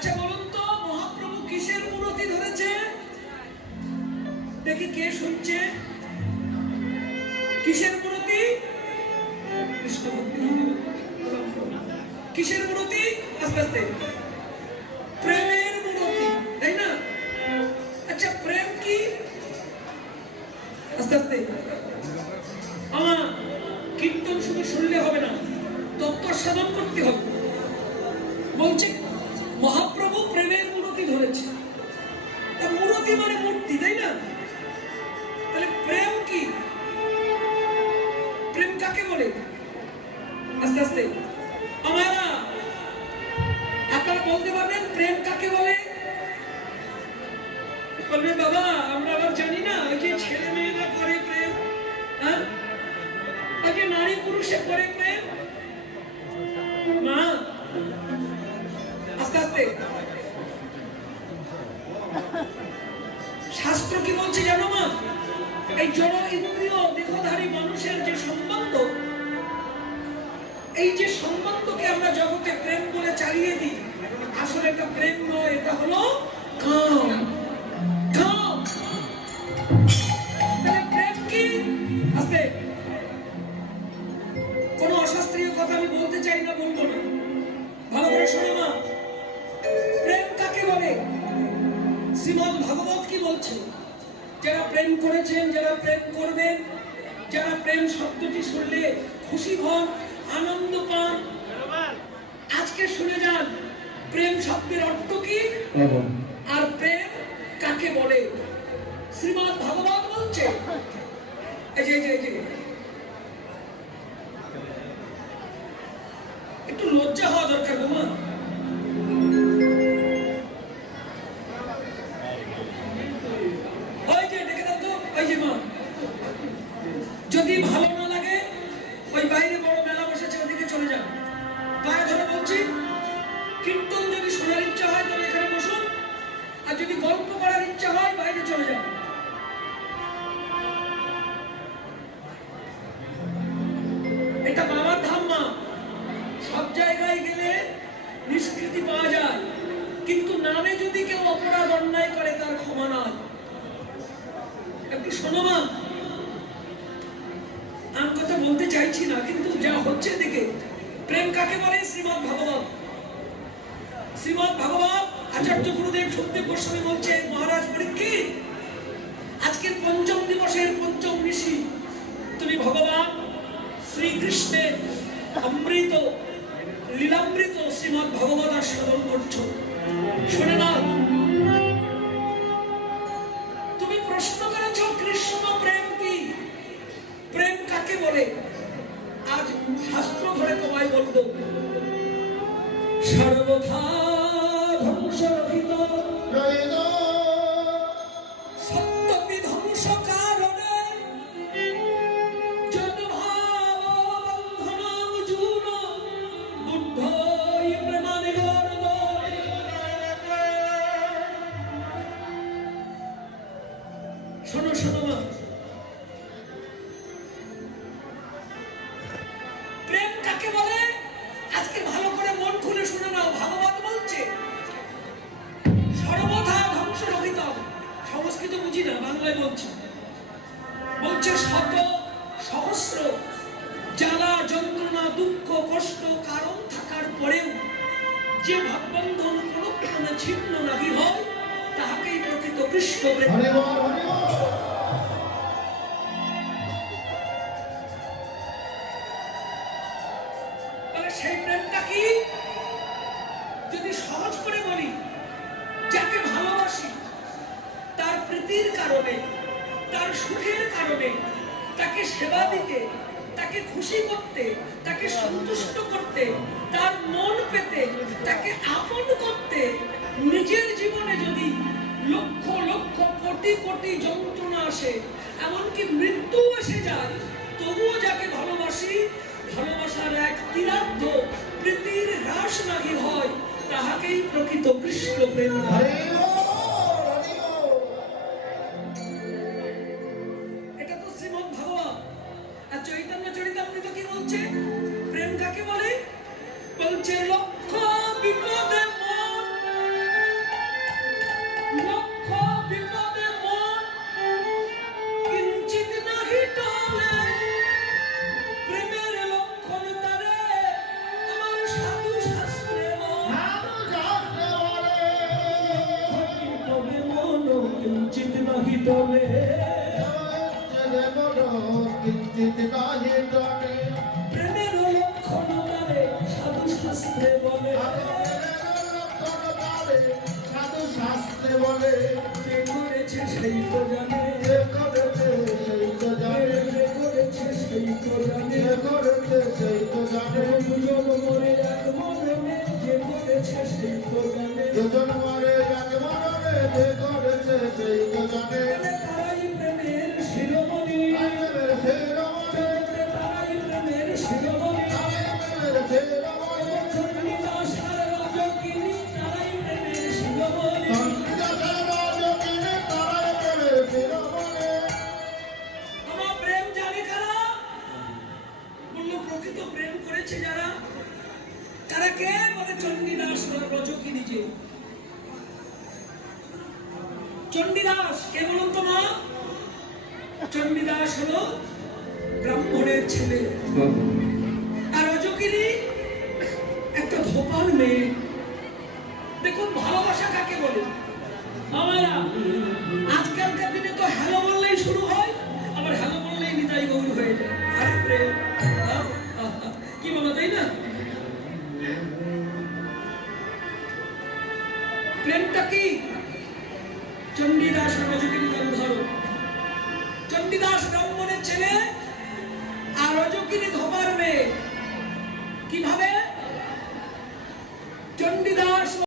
আচ্ছা বলুন তো, মহাপ্রভু কিসের মূর্তি ধরেছে? দেখি কে শুনছে। কিসের মূর্তি? কৃষ্ণ ভক্তি। কিসের মূর্তি? আস্তে আস্তে। প্রেমের মূর্তি, তাই না? আচ্ছা প্রেম কি? আস্তে আস্তে। আমার কীর্তন শুধু শুনলে হবে না, তত্ত্ব সাধন করতে হবে। বলছে মহাপ্রভু প্রেমের মূর্তি ধরেছে। তা মূর্তি মানে মূর্তি, তাই না? তাহলে প্রেম কি? প্রেম কাকে বলে? আস্তে আস্তে আমারা আপনারা বলতে পারবেন প্রেম কাকে বলে? বলবে বাবা আমরা আবার জানি না, ওই যে ছেলে মেয়েরা করে প্রেম, হ্যাঁ, ওই যে নারী পুরুষে করে প্রেম। মা আস্তে আস্তে, শাস্ত্র কি বলছে জানো মা? এই জড় ইন্দ্রিয় দেহধারী মানুষের যে সম্বন্ধ, এই যে সম্বন্ধকে আমরা জগতে প্রেম বলে চালিয়ে দিই, আসলে এটা প্রেম নয়, এটা হলো কাম। কাম। তাহলে প্রেম কি? আস্তে, কোনো অশাস্ত্রীয় কথা আমি বলতে চাই না, বলবো না, ভালো করে শোনো মা। প্রেম কাকে বলে? শ্রীমদ্ ভাগবত কি বলছে? যারা প্রেম করেছেন, যারা প্রেম করবেন, যারা প্রেম শব্দটি শুনলে খুশি হন, আনন্দ পান, আজকে শুনে যান প্রেম শব্দের অর্থ কি আর প্রেম কাকে বলে। শ্রীমদ্ ভাগবত বলছে, এই যে একটু লজ্জা হওয়া দরকার তোমার। যদি ভালো না লাগে, ওই বাইরে বড় মেলা বসেছে ওদিকে চলে যান। পায়ে ধরে বলছি, কীর্তন যদি শোনার ইচ্ছা হয় তাহলে এখানে বসুন, আর যদি গল্প করার ইচ্ছা হয় বাইরে চলে যান। এটা বাবার ধাম মা। সব জায়গায় গেলে নিষ্কৃতি পাওয়া যায়, কিন্তু নামে যদি কেউ অপরাধ অন্যায় করে তার ক্ষমা নয়। একটু শোনো মা, আমি কথা বলতে চাইছি না, কিন্তু যা হচ্ছে দেখে। প্রেম কাকে বলে? শ্রীমদ্ ভাগবত। শ্রীমদ্ ভাগবত আচার্য গুরুদেব সুখদেব গোস্বামী বলছে, মহারাজ পরীক্ষিত, আজকের পঞ্চম দিবসের পঞ্চম ঋষি তুমি ভগবান শ্রীকৃষ্ণের অমৃত লীলামৃত শ্রীমদ্ ভাগবত আস্বাদন করছো। শুনে নাও, তুমি প্রশ্ন করেছ কৃষ্ণ প্রেম কি, প্রেম কাকে বলে? আজ শাস্ত্র ধরে তোমায় বলবো, সর্বথা ধ্বংসরহিত সত্যপি ধ্বংস কারণে যদ্ভাব বন্ধনং জূন বুদ্ধই প্রেমানিগর্দ। শোনো শোনো মা, প্রেম কাকে বলে? আজকে ভালো করে মন খুলে শুনে নাও। ভাগবত বলছে সর্বথা ধ্বংস রহিত। সংস্কৃত বুঝি না, বাংলায় বলছে। বলছে শত সহস্র জ্বালা যন্ত্রণা দুঃখ কষ্ট কারণ থাকার পরেও যে ভাববন্ধন কোনক্ষণে ছিন্ন নাহি হয়, তাহাকেই প্রকৃত কৃষ্ণ প্রেম। সেই প্রেমটা কি? যদি সহজ করে বলি, যাকে ভালোবাসি তার প্রীতির কারণে, তার সুখের কারণে, তাকে সেবা দিতে, তাকে খুশি করতে, তাকে সন্তুষ্ট করতে, তার মন পেতে, তাকে আপন করতে নিজের জীবনে যদি লক্ষ লক্ষ কোটি কোটি যন্ত্রণা আসে, এমনকি মৃত্যু এসে যায়, তবুও যাকে ভালোবাসি, ভালোবাসার এক তিরার্ধ প্রীতির হ্রাস নাহি হয়, তাহাকেই প্রকৃত কৃষ্ণ প্রেম। এটা তো শ্রীমদ্ ভাগবত। আর চৈতন্য চরিতামৃত কি বলছে? প্রেম কাকে বলে? বলছে লক্ষ বিপদে মন টলে প্রেমের লক্ষণ তারে সাধু শাস্ত্রে বলে সাধু শাস্ত্রে বলে যে করেছে সেই তো জানে যে করেছে সেই তো জানে যে করেছে সেই তো জানে যে করেছে সেই তো জানে দুজন মরে এক মরণে যে করেছে সেই তো জানে দুজন মরে এক মরণে যে করেছে সেই তো জানে তারাই প্রেমের শিরোমণি প্রেমের শিরোমণি তারাই প্রেমের শিরোমণি প্রেমের শিরোমণি চণ্ডীদাস আর রাজকিনী তারাই প্রেমের শিরোমণি আমার প্রেম জানে কারা বলল প্রকৃত প্রেম করেছে যারা তারা কে বলে চণ্ডীদাস আর রজকিনী যে চণ্ডীদাস কে বলুন তো মা চণ্ডীদাস হলো ব্রাহ্মণের ছেলে আর রজকিনী একটা ধোপার মেয়ে দেখুন ভালোবাসা কাকে বলে আমারা আজকালকার দিনে তো হ্যালো বললেই শুরু হয় আবার হ্যালো বললেই নিতাই গৌর হয়ে যায় আরে প্রেম কি বলো তাই না প্রেমটা কি চণ্ডীদাস রজকিনী তার উদাহরণ চণ্ডীদাস ব্রাহ্মণের ছেলে আর রজকিনী ধোপার মেয়ে কিভাবে চণ্ডীদাস